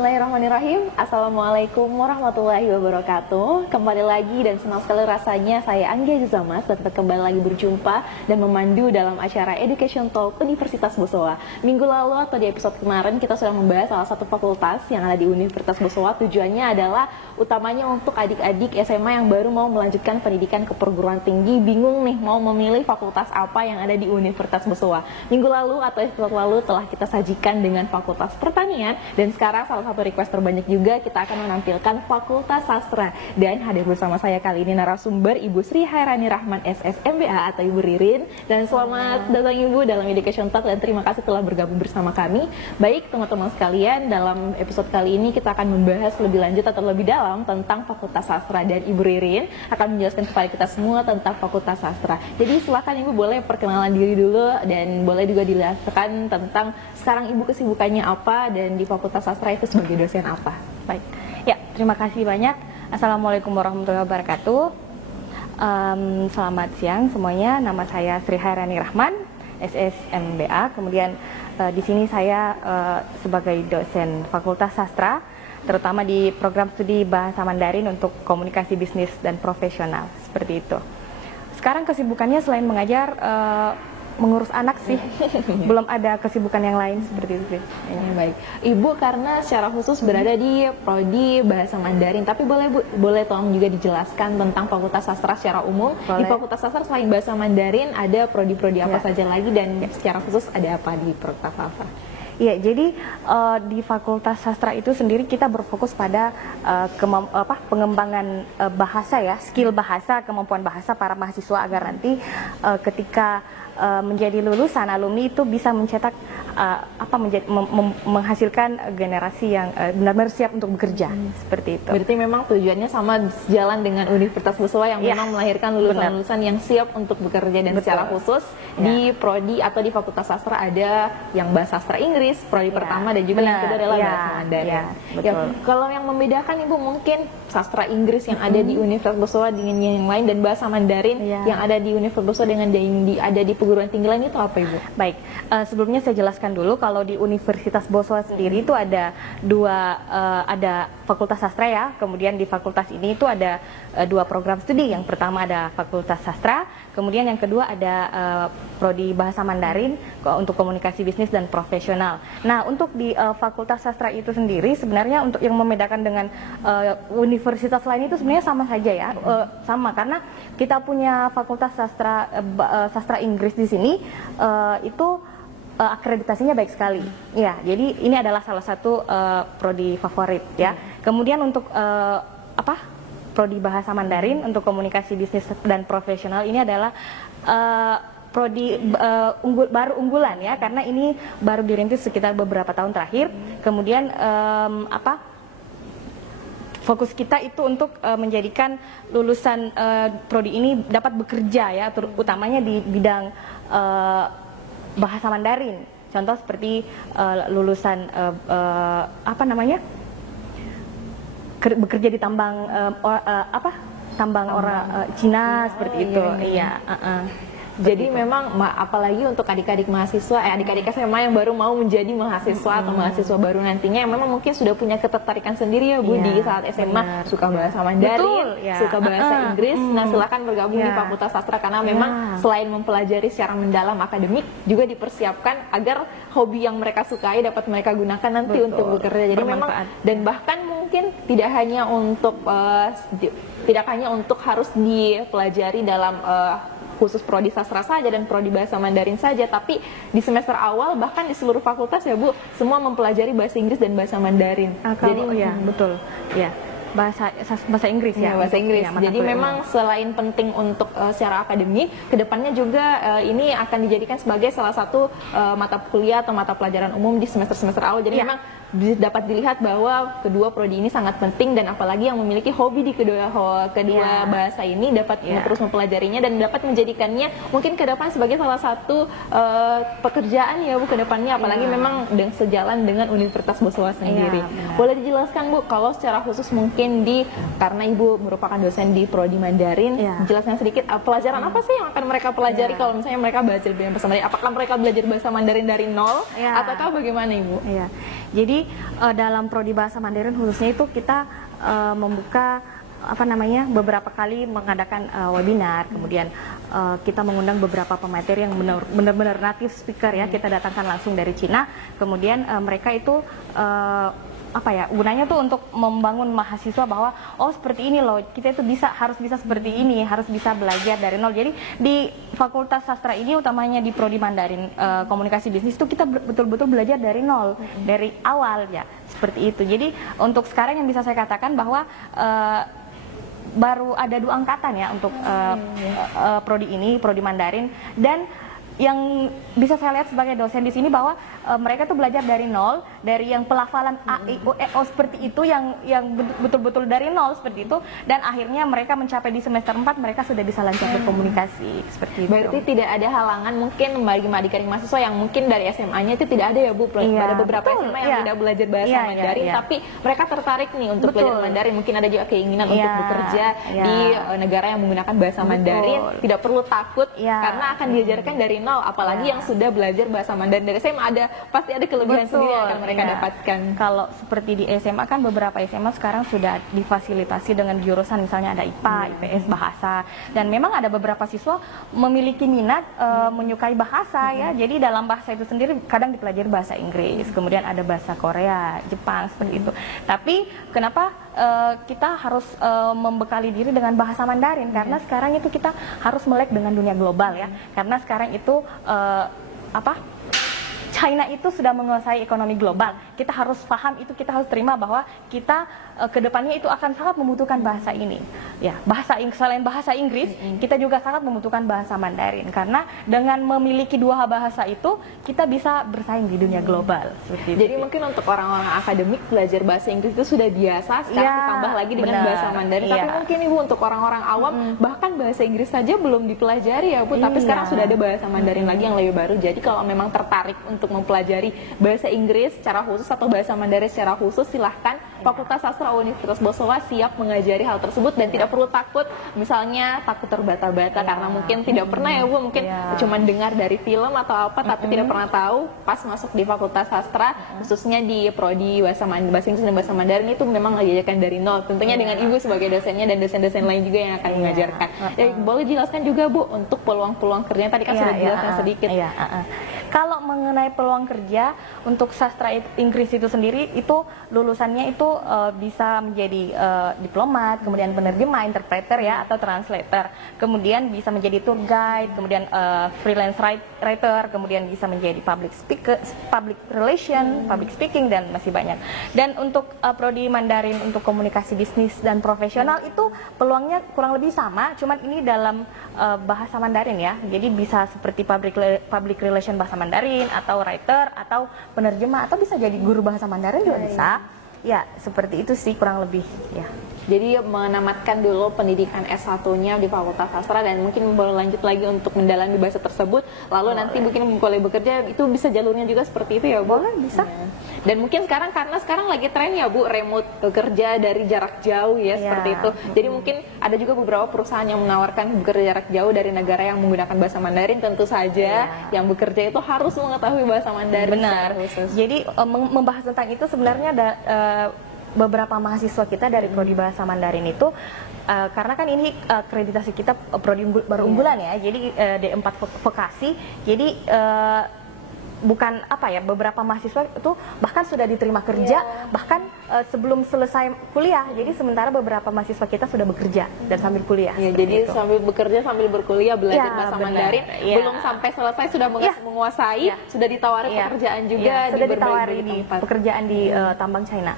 Bismillahirrahmanirrahim. Assalamualaikum warahmatullahi wabarakatuh. Kembali lagi dan senang sekali rasanya saya Anggia Juzamas dapat kembali lagi berjumpa dan memandu dalam acara Education Talk Universitas Bosowa. Minggu lalu atau di episode kemarin kita sudah membahas salah satu fakultas yang ada di Universitas Bosowa. Tujuannya adalah utamanya untuk adik-adik SMA yang baru mau melanjutkan pendidikan ke perguruan tinggi, bingung nih mau memilih fakultas apa yang ada di Universitas Bosowa. Minggu lalu atau episode lalu telah kita sajikan dengan Fakultas Pertanian, dan sekarang salah satu request terbanyak juga kita akan menampilkan Fakultas Sastra. Dan hadir bersama saya kali ini narasumber Ibu Sri Hairani Rahman SSMBA atau Ibu Ririn. Dan selamat datang Ibu dalam Education Talk dan terima kasih telah bergabung bersama kami. Baik teman-teman sekalian, dalam episode kali ini kita akan membahas lebih lanjut atau lebih dalam tentang Fakultas Sastra, dan Ibu Ririn akan menjelaskan kepada kita semua tentang Fakultas Sastra. Jadi silakan Ibu boleh perkenalan diri dulu dan boleh juga dijelaskan tentang sekarang Ibu kesibukannya apa dan di Fakultas Sastra itu sebagai dosen apa. Baik, ya terima kasih banyak. Assalamualaikum warahmatullahi wabarakatuh. Selamat siang semuanya. Nama saya Sri Hairani Rahman, SSMBA. Kemudian di sini saya sebagai dosen Fakultas Sastra, terutama di program studi Bahasa Mandarin untuk komunikasi bisnis dan profesional, seperti itu. Sekarang kesibukannya selain mengajar, mengurus anak sih, belum ada kesibukan yang lain seperti itu sih. Ya, baik, Ibu karena secara khusus berada di prodi Bahasa Mandarin, tapi boleh tolong juga dijelaskan tentang Fakultas Sastra secara umum. Boleh. Di Fakultas Sastra selain Bahasa Mandarin ada prodi-prodi apa saja lagi, dan secara khusus ada apa di Fakultas Sastra? Iya, jadi di Fakultas Sastra itu sendiri kita berfokus pada pengembangan bahasa ya, skill bahasa, kemampuan bahasa para mahasiswa agar nanti ketika menjadi lulusan alumni itu bisa mencetak menghasilkan generasi yang benar-benar siap untuk bekerja, seperti itu. Berarti memang tujuannya sama jalan dengan Universitas Bosowa yang memang melahirkan lulusan-lulusan yang siap untuk bekerja, dan secara khusus di prodi atau di Fakultas Sastra ada yang bahasa sastra Inggris, prodi pertama, dan juga yang kedua adalah bahasa Mandarin. Kalau yang membedakan Ibu mungkin sastra Inggris yang ada di Universitas Bosowa dengan yang lain dan bahasa Mandarin yang ada di Universitas Bosowa dengan yang ada di perguruan tinggi lain itu apa Ibu? Baik, sebelumnya saya jelaskan dulu kalau di Universitas Bosowa sendiri itu ada ada Fakultas Sastra ya, kemudian di fakultas ini itu ada dua program studi. Yang pertama ada Fakultas Sastra, kemudian yang kedua ada prodi Bahasa Mandarin untuk komunikasi bisnis dan profesional. Nah, untuk di Fakultas Sastra itu sendiri sebenarnya untuk yang membedakan dengan universitas lain itu sebenarnya sama saja ya, sama karena kita punya Fakultas Sastra Inggris di sini itu akreditasinya baik sekali. Ya, jadi ini adalah salah satu prodi favorit ya. Kemudian untuk prodi Bahasa Mandarin untuk komunikasi bisnis dan profesional ini adalah prodi baru unggulan ya, karena ini baru dirintis sekitar beberapa tahun terakhir. Kemudian fokus kita itu untuk menjadikan lulusan prodi ini dapat bekerja ya, utamanya di bidang Bahasa Mandarin. Contoh seperti lulusan bekerja di tambang orang Cina seperti itu. Iya. Jadi memang apalagi untuk adik-adik mahasiswa, adik-adik SMA yang baru mau menjadi mahasiswa atau mahasiswa baru nantinya, yang memang mungkin sudah punya ketertarikan sendiri ya Bu di saat SMA, suka bahasa Mandarin, suka bahasa Inggris. Nah, silakan bergabung di Fakultas Sastra karena memang selain mempelajari secara mendalam akademik, juga dipersiapkan agar hobi yang mereka sukai dapat mereka gunakan nanti untuk bekerja. Jadi memang, dan bahkan mungkin tidak hanya untuk harus dipelajari dalam khusus prodi sastra saja dan prodi bahasa Mandarin saja, tapi di semester awal bahkan di seluruh fakultas ya Bu, semua mempelajari bahasa Inggris dan bahasa Mandarin. Jadi betul ya, bahasa Inggris ya, bahasa Inggris. Jadi memang selain penting untuk secara akademik, kedepannya juga ini akan dijadikan sebagai salah satu mata kuliah atau mata pelajaran umum di semester awal. Jadi memang dapat dilihat bahwa kedua prodi ini sangat penting, dan apalagi yang memiliki hobi di kedua bahasa ini dapat terus mempelajarinya dan dapat menjadikannya mungkin ke depan sebagai salah satu pekerjaan ya Bu ke depannya, apalagi memang sejalan dengan Universitas Bosowa sendiri. Boleh dijelaskan Bu, kalau secara khusus mungkin karena Ibu merupakan dosen di prodi Mandarin, jelaskan sedikit pelajaran apa sih yang akan mereka pelajari kalau misalnya mereka belajar bahasa Mandarin? Apakah mereka belajar bahasa Mandarin dari nol ataukah bagaimana Ibu? Jadi Jadi dalam prodi bahasa Mandarin khususnya itu kita membuka beberapa kali mengadakan webinar, kemudian kita mengundang beberapa pemateri yang benar-benar native speaker ya, kita datangkan langsung dari Cina, kemudian mereka itu gunanya tuh untuk membangun mahasiswa bahwa seperti ini loh, kita itu harus bisa seperti ini, harus bisa belajar dari nol. Jadi di Fakultas Sastra ini, utamanya di prodi Mandarin Komunikasi Bisnis itu kita betul-betul belajar dari nol, dari awal ya, seperti itu. Jadi untuk sekarang yang bisa saya katakan bahwa baru ada 2 angkatan ya untuk prodi ini, prodi Mandarin, dan yang bisa saya lihat sebagai dosen di sini bahwa mereka tuh belajar dari nol, dari yang pelafalan A, I, O, E, O seperti itu, yang betul-betul dari nol seperti itu, dan akhirnya mereka mencapai di semester 4 mereka sudah bisa lancar berkomunikasi seperti itu. Berarti tidak ada halangan mungkin bagi adik-adik mahasiswa yang mungkin dari SMA-nya itu tidak ada ya Bu, ada beberapa SMA yang tidak belajar bahasa Mandarin, tapi mereka tertarik nih untuk belajar Mandarin, mungkin ada juga keinginan untuk bekerja di negara yang menggunakan bahasa Mandarin, tidak perlu takut karena akan diajarkan dari nol. Apalagi yang sudah belajar bahasa Mandarin dari SMA, pasti ada kelebihan sendiri yang akan mereka dapatkan. Kalau seperti di SMA kan beberapa SMA sekarang sudah difasilitasi dengan jurusan, misalnya ada IPA, IPS, bahasa, dan memang ada beberapa siswa memiliki minat menyukai bahasa ya. Jadi dalam bahasa itu sendiri kadang dipelajari bahasa Inggris, kemudian ada bahasa Korea, Jepang seperti itu. Tapi kenapa kita harus membekali diri dengan bahasa Mandarin? Karena sekarang itu kita harus melek dengan dunia global ya. Karena sekarang itu China itu sudah menguasai ekonomi global. Kita harus paham itu, kita harus terima bahwa kita kedepannya itu akan sangat membutuhkan bahasa ini. Ya, selain bahasa Inggris, kita juga sangat membutuhkan bahasa Mandarin, karena dengan memiliki 2 bahasa itu kita bisa bersaing di dunia global. Jadi mungkin untuk orang-orang akademik belajar bahasa Inggris itu sudah biasa, sekarang ditambah lagi dengan bahasa Mandarin. Tapi mungkin Ibu untuk orang-orang awam bahkan bahasa Inggris saja belum dipelajari ya Bu, tapi sekarang sudah ada bahasa Mandarin lagi yang lebih baru. Jadi kalau memang tertarik untuk mempelajari bahasa Inggris secara khusus atau bahasa Mandarin secara khusus, silahkan Fakultas Sastra Universitas Boswa siap mengajari hal tersebut, dan tidak perlu takut misalnya takut terbata-bata karena mungkin tidak pernah ya Bu, mungkin cuma dengar dari film atau apa, tapi tidak pernah tahu pas masuk di Fakultas Sastra khususnya di prodi bahasa Inggris dan bahasa Mandarin itu memang diajarkan dari nol, tentunya dengan Ibu sebagai dosennya dan dosen-dosen lain juga yang akan mengajarkan. Boleh jelaskan juga Bu untuk peluang-peluang kerjanya, tadi kan sudah dijelaskan sedikit. Kalau mengenai peluang kerja untuk sastra Inggris itu sendiri, itu lulusannya itu bisa menjadi diplomat, kemudian penerjemah, interpreter ya, atau translator, kemudian bisa menjadi tour guide, kemudian freelance writer, kemudian bisa menjadi public relation, public speaking, dan masih banyak. Dan untuk prodi Mandarin untuk komunikasi bisnis dan profesional itu peluangnya kurang lebih sama, cuman ini dalam bahasa Mandarin ya, jadi bisa seperti public relation bahasa Mandarin, atau writer, atau penerjemah, atau bisa jadi guru bahasa Mandarin juga bisa. Ya, seperti itu sih kurang lebih ya. Jadi menamatkan dulu pendidikan S1-nya di Fakultas Sastra, dan mungkin boleh lanjut lagi untuk mendalami bahasa tersebut, lalu nanti mungkin boleh bekerja, itu bisa jalurnya juga seperti itu ya Bu? Boleh, bisa. Dan mungkin karena sekarang lagi tren ya Bu, remote bekerja dari jarak jauh ya, seperti itu. Jadi mungkin ada juga beberapa perusahaan yang menawarkan bekerja jarak jauh dari negara yang menggunakan bahasa Mandarin. Tentu saja yang bekerja itu harus mengetahui bahasa Mandarin. Benar. Jadi membahas tentang itu sebenarnya ada beberapa mahasiswa kita dari prodi bahasa Mandarin itu, karena kan ini akreditasi kita prodi baru unggulan ya, jadi D4 vokasi, jadi bukan beberapa mahasiswa itu bahkan sudah diterima kerja bahkan sebelum selesai kuliah. Jadi sementara beberapa mahasiswa kita sudah bekerja dan sambil kuliah. Jadi itu, sambil bekerja sambil berkuliah belajar bahasa Mandarin, belum sampai selesai sudah menguasai, sudah ditawari pekerjaan juga, sudah ditawari di pekerjaan di tambang China.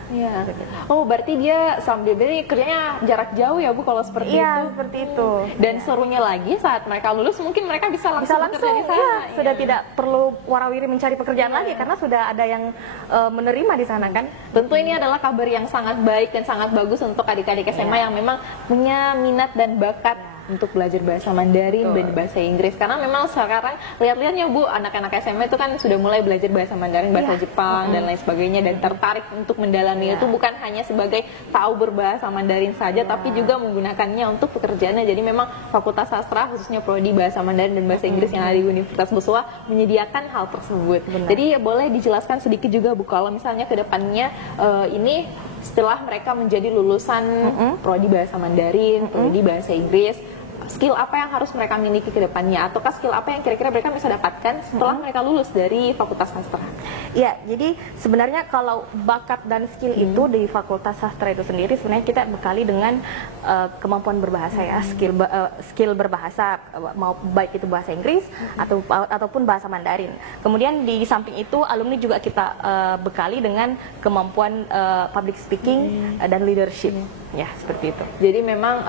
Oh, berarti dia sambil kerjanya jarak jauh ya Bu kalau seperti itu. Seperti itu. Dan serunya lagi saat mereka lulus mungkin mereka bisa langsung bekerja di sana. Sudah tidak perlu warawiri mencari pekerjaan lagi karena sudah ada yang menerima di sana kan. Tentu ini adalah kabar yang sangat baik dan sangat bagus untuk adik-adik SMA yang memang punya minat dan bakat untuk belajar bahasa Mandarin dan bahasa Inggris? Karena memang sekarang lihat-lihatnya Bu, anak-anak SMA itu kan sudah mulai belajar bahasa Mandarin, bahasa Jepang dan lain sebagainya, dan tertarik untuk mendalami itu bukan hanya sebagai tahu berbahasa Mandarin saja, tapi juga menggunakannya untuk pekerjaannya. Jadi memang Fakultas Sastra khususnya prodi bahasa Mandarin dan bahasa Inggris yang ada di Universitas Boswa menyediakan hal tersebut. Jadi boleh dijelaskan sedikit juga Bu, kalau misalnya ke depannya ini setelah mereka menjadi lulusan prodi bahasa Mandarin, prodi bahasa Inggris, skill apa yang harus mereka miliki ke depannya, ataukah skill apa yang kira-kira mereka bisa dapatkan setelah mereka lulus dari Fakultas Sastra? Ya, jadi sebenarnya kalau bakat dan skill itu di Fakultas Sastra itu sendiri sebenarnya kita bekali dengan kemampuan berbahasa ya, skill berbahasa, mau baik itu bahasa Inggris ataupun bahasa Mandarin. Kemudian di samping itu alumni juga kita bekali dengan kemampuan public speaking dan leadership. Ya, seperti itu. Jadi memang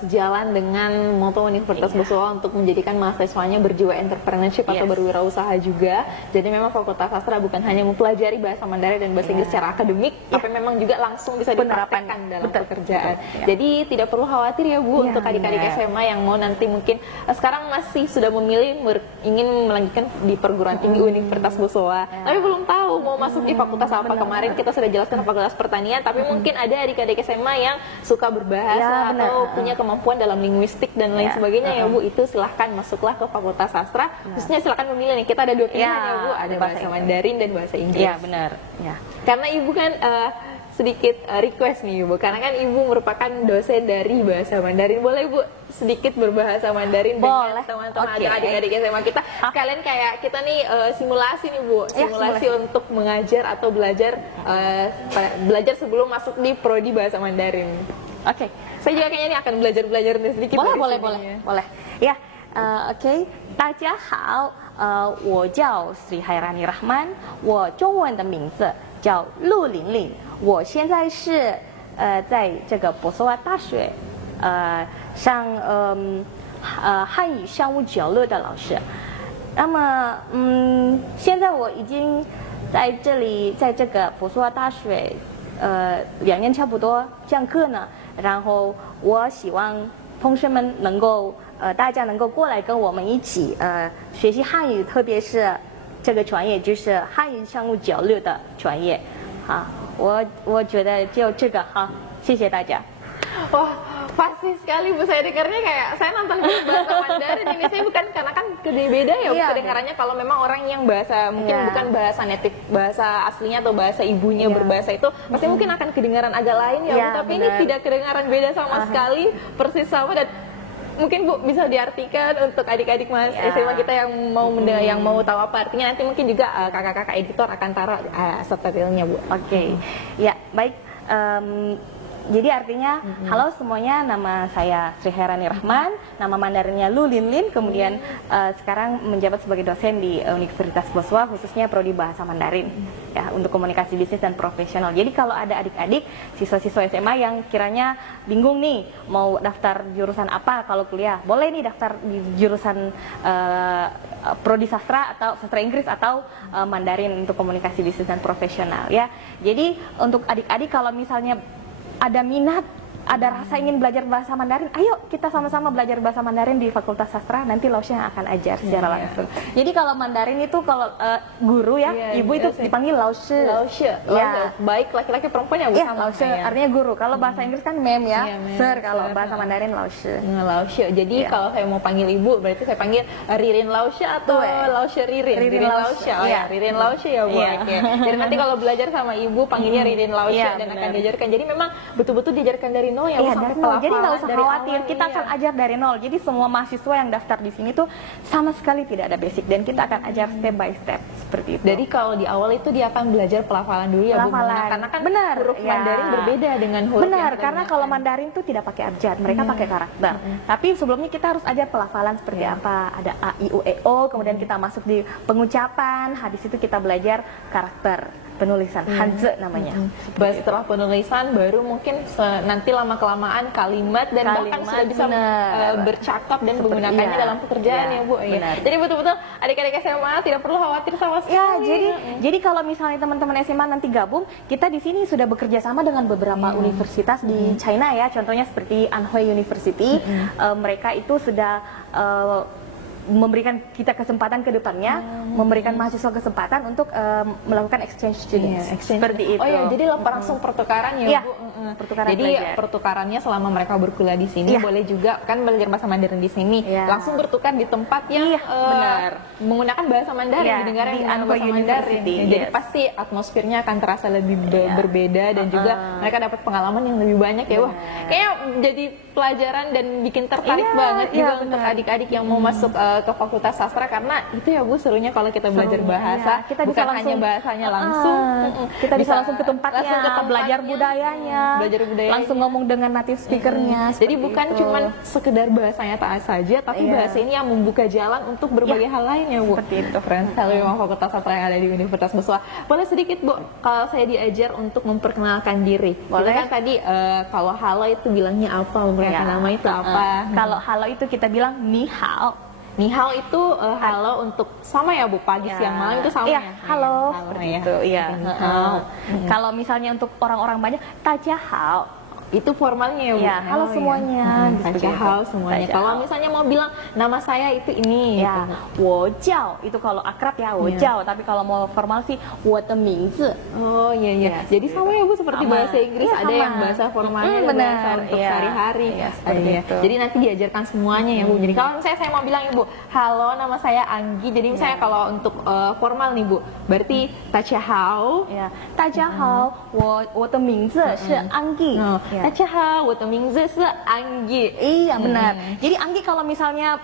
sejalan dengan moto Universitas Boswa untuk menjadikan mahasiswanya berjiwa entrepreneurship atau berwirausaha juga. Jadi memang Fakultas Sastra bukan hanya mempelajari bahasa Mandarin dan bahasa Inggris secara akademik, tapi memang juga langsung bisa diterapkan dalam pekerjaan. Jadi tidak perlu khawatir ya Bu, untuk adik-adik SMA yang mau nanti mungkin sekarang masih sudah memilih ingin melanjutkan di perguruan tinggi Universitas Boswa, tapi belum tahu mau masuk di fakultas apa. Kemarin kita sudah jelaskan Fakultas Pertanian, tapi mungkin ada adik-adik SMA yang suka berbahasa atau punya kemampuan dalam linguistik dan lain sebagainya ya Bu, itu silahkan masuklah ke Fakultas Sastra. Khususnya silahkan memilih nih, kita ada dua pilihan ya Bu, ada bahasa Mandarin dan bahasa Inggris. Ya benar. Ya. Karena Ibu kan sedikit request nih Ibu, karena kan Ibu merupakan dosen dari bahasa Mandarin, boleh Bu sedikit berbahasa Mandarin dengan teman-teman adik-adik SMA kita, sekalian kayak kita nih simulasi nih Bu, simulasi untuk mengajar atau belajar sebelum masuk di prodi bahasa Mandarin. Oke. Saya juga kayaknya ini akan belajar sedikit. Boleh. Ya, oke. 大家好，我叫 Sri Hairani Rahman， 我中文的名字叫陆玲玲，我现在是在这个博斯瓦大学上汉语商务交流的老师。那么现在我已经在这里，在这个博斯瓦大学2年差不多上课呢，然后我希望同学们能够大家能够过来跟我们一起学习汉语，特别是这个专业就是汉语商务交流的专业。好，我觉得就这个好，谢谢大家。 Wah, pasti sekali Bu, saya dengarnya kayak saya nonton bahasa Mandarin ini. Saya bukan, karena kan beda ya Bu kedengarannya. Kalau memang orang yang bahasa mungkin bukan bahasa native, bahasa aslinya atau bahasa ibunya berbahasa itu pasti mungkin akan kedengaran agak lain ya Bu, tapi ini tidak kedengaran beda sama sekali, persis sama. Dan mungkin Bu bisa diartikan untuk adik-adik SMA kita yang mau tahu apa artinya, nanti mungkin juga kakak-kakak editor akan taruh subtitlenya Bu. Oke. Ya, baik. Jadi artinya, halo semuanya, nama saya Sri Hairani Rahman, nama Mandarinnya Lu Linlin, kemudian sekarang menjabat sebagai dosen di Universitas Boswa, khususnya prodi bahasa Mandarin, ya, untuk komunikasi bisnis dan profesional. Jadi kalau ada adik-adik siswa-siswa SMA yang kiranya bingung nih, mau daftar jurusan apa kalau kuliah, boleh nih daftar di jurusan prodi sastra atau sastra Inggris atau Mandarin untuk komunikasi bisnis dan profesional, ya. Jadi untuk adik-adik kalau misalnya ada minat, ada rasa ingin belajar bahasa Mandarin, ayo kita sama-sama belajar bahasa Mandarin di Fakultas Sastra, nanti Lausya yang akan ajar secara langsung. Jadi kalau Mandarin itu kalau guru ya, ibu itu dipanggil Lausya. Ya, baik laki-laki perempuan ya Bu, sama Lausya artinya guru. Kalau bahasa Inggris kan ma'am ya, sir. Kalau bahasa Mandarin Lausya. Lausya. Jadi kalau saya mau panggil ibu, berarti saya panggil Ririn Lausya atau Lausya Ririn? Ririn Lausya. Oh ya, Ririn Lausya ya Bu. Oke. Jadi nanti kalau belajar sama ibu panggilnya Ririn Lausya dan akan diajarkan. Jadi memang betul-betul diajarkan dari nol ya, dari nol. Jadi nggak usah khawatir, kita akan ajar dari nol. Jadi semua mahasiswa yang daftar di sini tuh sama sekali tidak ada basic, dan kita akan ajar step by step seperti itu. Jadi kalau di awal itu dia akan belajar pelafalan dulu ya Bu, karena kan huruf Mandarin berbeda dengan huruf yang karena kalau Mandarin tuh tidak pakai abjad, mereka pakai karakter. Tapi sebelumnya kita harus ajar pelafalan seperti apa, ada A, I, U, E, O, kemudian kita masuk di pengucapan, habis itu kita belajar karakter. penulisan Hanzi namanya. Setelah penulisan baru mungkin nanti lama kelamaan kalimat dan bahkan sudah bisa bercakap dan menggunakannya dalam pekerjaan ya Bu. Jadi betul-betul adik-adik SMA tidak perlu khawatir sama sekali. Ya, jadi kalau misalnya teman-teman SMA nanti gabung, kita di sini sudah bekerja sama dengan beberapa universitas di China ya. Contohnya seperti Anhui University. Mereka itu sudah memberikan kita kesempatan ke depannya, memberikan mahasiswa kesempatan untuk melakukan exchange students. Seperti itu. Oh ya, jadi langsung pertukaran ya, Bu. Pertukaran jadi belajar. Pertukarannya selama mereka berkuliah di sini boleh juga kan belajar bahasa Mandarin di sini. Langsung bertukar di tempat yang menggunakan bahasa Mandarin, didengar yang menggunakan bahasa Mandarin. Jadi pasti atmosfernya akan terasa lebih berbeda dan juga mereka dapat pengalaman yang lebih banyak ya. Wah, kayaknya jadi pelajaran dan bikin tertarik banget juga untuk adik-adik yang mau masuk ke Fakultas Sastra, karena itu ya Bu serunya kalau kita belajar bahasa, kita bukan bisa langsung, hanya bahasanya langsung, kita bisa langsung ke tempatnya, belajar budayanya, langsung ngomong dengan native speakernya. Jadi bukan cuman sekedar bahasanya saja, tapi bahasa ini yang membuka jalan untuk berbagai hal lain ya Bu. Seperti itu. Keren sekali memang Fakultas Sastra yang ada di Universitas Boswa. Boleh sedikit Bu, kalau saya diajar untuk memperkenalkan diri. Boleh kan tadi kalau halo itu bilangnya apa, memperkenalkan nama itu apa? Kalau halo itu kita bilang ni hao. Ni hao itu halo untuk sama ya Bu, pagi siang malam itu sama ya? Halo, seperti itu. Kalau misalnya untuk orang-orang banyak, tajia hao. Itu formalnya ya Bu? Halo semuanya. Halo semuanya. Kalau misalnya mau bilang nama saya itu ini, wo jiao itu kalau akrab ya wo jiao, tapi kalau mau formal sih wo de mingzi. Oh iya. Jadi sama ya Bu, seperti bahasa Inggris ada yang bahasa formalnya dan bahasa untuk sehari-hari. Jadi nanti diajarkan semuanya ya Bu. Jadi kalau misalnya saya mau bilang ya Bu, halo nama saya Anggi. Jadi misalnya kalau untuk formal nih Bu, berarti tajia hao. Tajia hao, wo de mingzi shi Anggi. Tajahau, wo de mingzi shi Anggi. Iya benar. Jadi Anggi kalau misalnya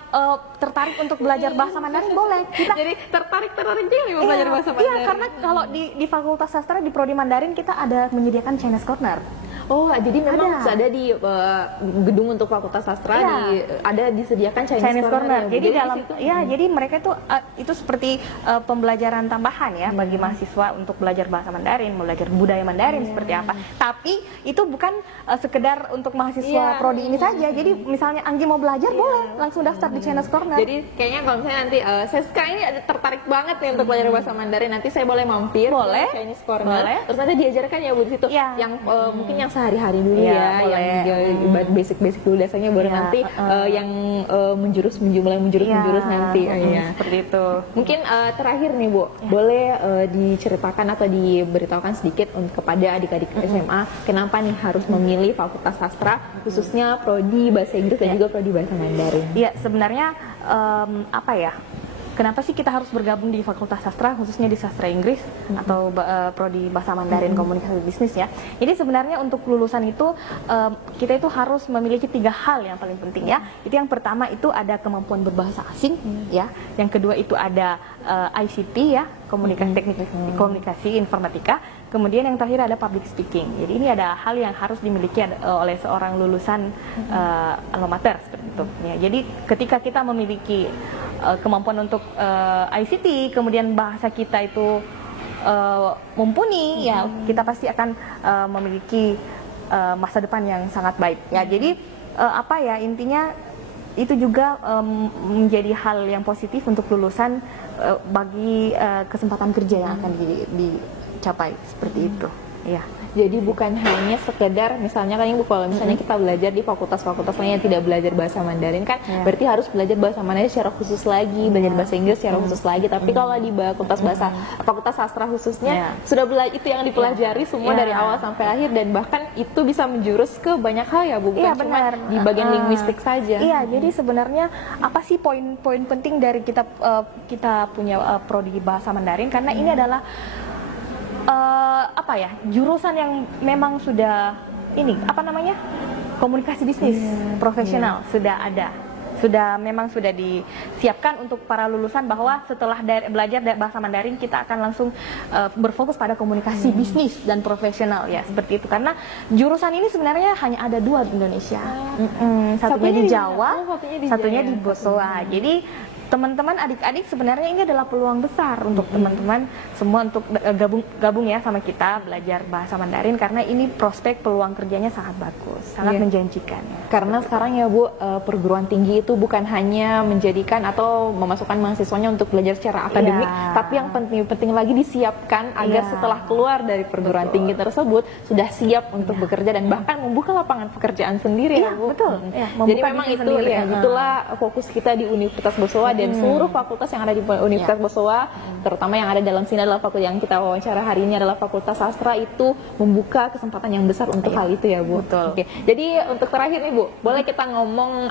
tertarik untuk belajar bahasa Mandarin boleh. Jadi tertarik juga nih belajar bahasa Mandarin. Iya, karena kalau di Fakultas Sastra di Prodi Mandarin kita ada menyediakan Chinese Corner. Oh, jadi memang ada di gedung untuk Fakultas Sastra ada disediakan Chinese Corner. Jadi jadi mereka itu seperti pembelajaran tambahan ya bagi mahasiswa untuk belajar bahasa Mandarin, belajar budaya Mandarin seperti apa. Tapi itu bukan sekedar untuk mahasiswa prodi ini saja. Jadi misalnya Anggi mau belajar boleh langsung daftar di Chinese Corner. Jadi kayaknya kalau misalnya nanti saya sekarang ini ada tertarik banget nih untuk belajar bahasa Mandarin, nanti saya boleh mampir ke Chinese Corner. Terus nanti diajarkan ya Bu di situ yang mungkin yang sehari-hari dulu yang basic dulu dasarnya, baru nanti yang mulai menjurus nanti. Seperti itu. Mungkin terakhir nih Bu, boleh diceritakan atau diberitahukan sedikit kepada adik-adik SMA kenapa nih harus memilih Fakultas Sastra, khususnya prodi bahasa Inggris dan juga prodi bahasa Mandarin. Iya, sebenarnya kenapa sih kita harus bergabung di Fakultas Sastra, khususnya di Sastra Inggris atau prodi bahasa Mandarin komunikasi bisnis ya. Jadi sebenarnya untuk lulusan itu kita itu harus memiliki 3 hal yang paling penting ya. Itu yang pertama itu ada kemampuan berbahasa asing ya. Yang kedua itu ada ICT ya, komunikasi informatika. Kemudian yang terakhir ada public speaking. Jadi ini ada hal yang harus dimiliki oleh seorang lulusan alma mater seperti itu. Ya, jadi ketika kita memiliki kemampuan untuk ICT, kemudian bahasa kita itu mumpuni, ya kita pasti akan memiliki masa depan yang sangat baik. Ya, jadi intinya itu juga menjadi hal yang positif untuk lulusan bagi kesempatan kerja yang akan dicapai seperti itu. Ya. Jadi bukan hanya sekedar misalnya kan Ibu, kalau misalnya kita belajar di fakultas-fakultas lainnya tidak belajar bahasa Mandarin kan berarti harus belajar bahasa Mandarin secara khusus lagi, belajar bahasa Inggris secara khusus lagi. Tapi kalau di Fakultas Sastra khususnya sudah belajar itu yang dipelajari semua dari awal sampai akhir, dan bahkan itu bisa menjurus ke banyak hal ya Bu, bukan cuma di bagian linguistik saja. Iya, jadi sebenarnya apa sih poin-poin penting dari kita punya prodi bahasa Mandarin, karena ini adalah jurusan yang memang sudah komunikasi bisnis profesional memang sudah disiapkan untuk para lulusan bahwa setelah belajar bahasa Mandarin kita akan langsung berfokus pada komunikasi bisnis dan profesional ya, seperti itu. Karena jurusan ini sebenarnya hanya ada 2 di Indonesia, satunya di Jawa, satunya di Boswa. Jadi teman-teman adik-adik sebenarnya ini adalah peluang besar untuk teman-teman semua untuk gabung ya sama kita belajar bahasa Mandarin, karena ini prospek peluang kerjanya sangat bagus, sangat menjanjikan. Karena sekarang ya Bu, perguruan tinggi itu bukan hanya menjadikan atau memasukkan mahasiswanya untuk belajar secara akademik, tapi yang penting lagi disiapkan agar setelah keluar dari perguruan tinggi tersebut sudah siap untuk bekerja dan bahkan membuka lapangan pekerjaan sendiri ya Bu. Betul. Jadi memang itu ya, itulah fokus kita di Universitas Boswa dan seluruh fakultas yang ada di Universitas Boswa, terutama yang ada dalam sini adalah fakultas yang kita wawancara hari ini adalah Fakultas Sastra, itu membuka kesempatan yang besar untuk hal itu ya Bu. Betul. Oke. Jadi untuk terakhir nih Bu, boleh kita ngomong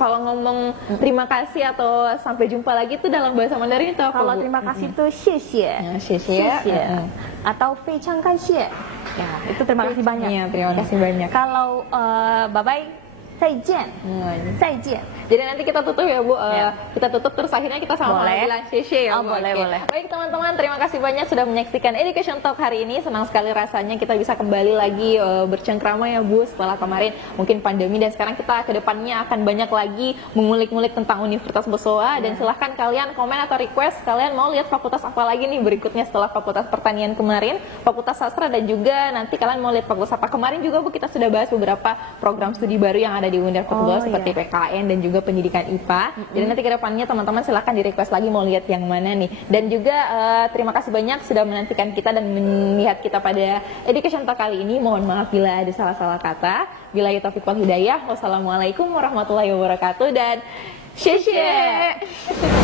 kalau ngomong terima kasih atau sampai jumpa lagi itu dalam bahasa Mandarin itu apa? Kalau terima kasih itu xie atau fei chang kan xie. Ya, itu terima kasih banyak. Iya, terima kasih banyak. Kalau bye bye, 再见. 再见. Jadi nanti kita tutup ya Bu, kita tutup terus akhirnya kita sama bilang sheshe ya Bu. Boleh. Baik teman-teman, terima kasih banyak sudah menyaksikan Education Talk hari ini. Senang sekali rasanya kita bisa kembali lagi bercengkrama ya Bu, setelah kemarin mungkin pandemi, dan sekarang kita ke depannya akan banyak lagi mengulik-ngulik tentang Universitas Boswa. Dan silahkan kalian komen atau request kalian mau lihat fakultas apa lagi nih berikutnya setelah Fakultas Pertanian kemarin, Fakultas Sastra, dan juga nanti kalian mau lihat fakultas apa. Kemarin juga Bu kita sudah bahas beberapa program studi baru yang ada di Universitas Boswa seperti PKN dan juga pendidikan IPA. Jadi nanti ke depannya teman-teman silahkan di request lagi mau lihat yang mana nih. Dan juga terima kasih banyak sudah menantikan kita dan melihat kita pada Education Talk kali ini. Mohon maaf bila ada salah-salah kata. Billahi taufiq wal hidayah. Wassalamualaikum warahmatullahi wabarakatuh dan xie xie.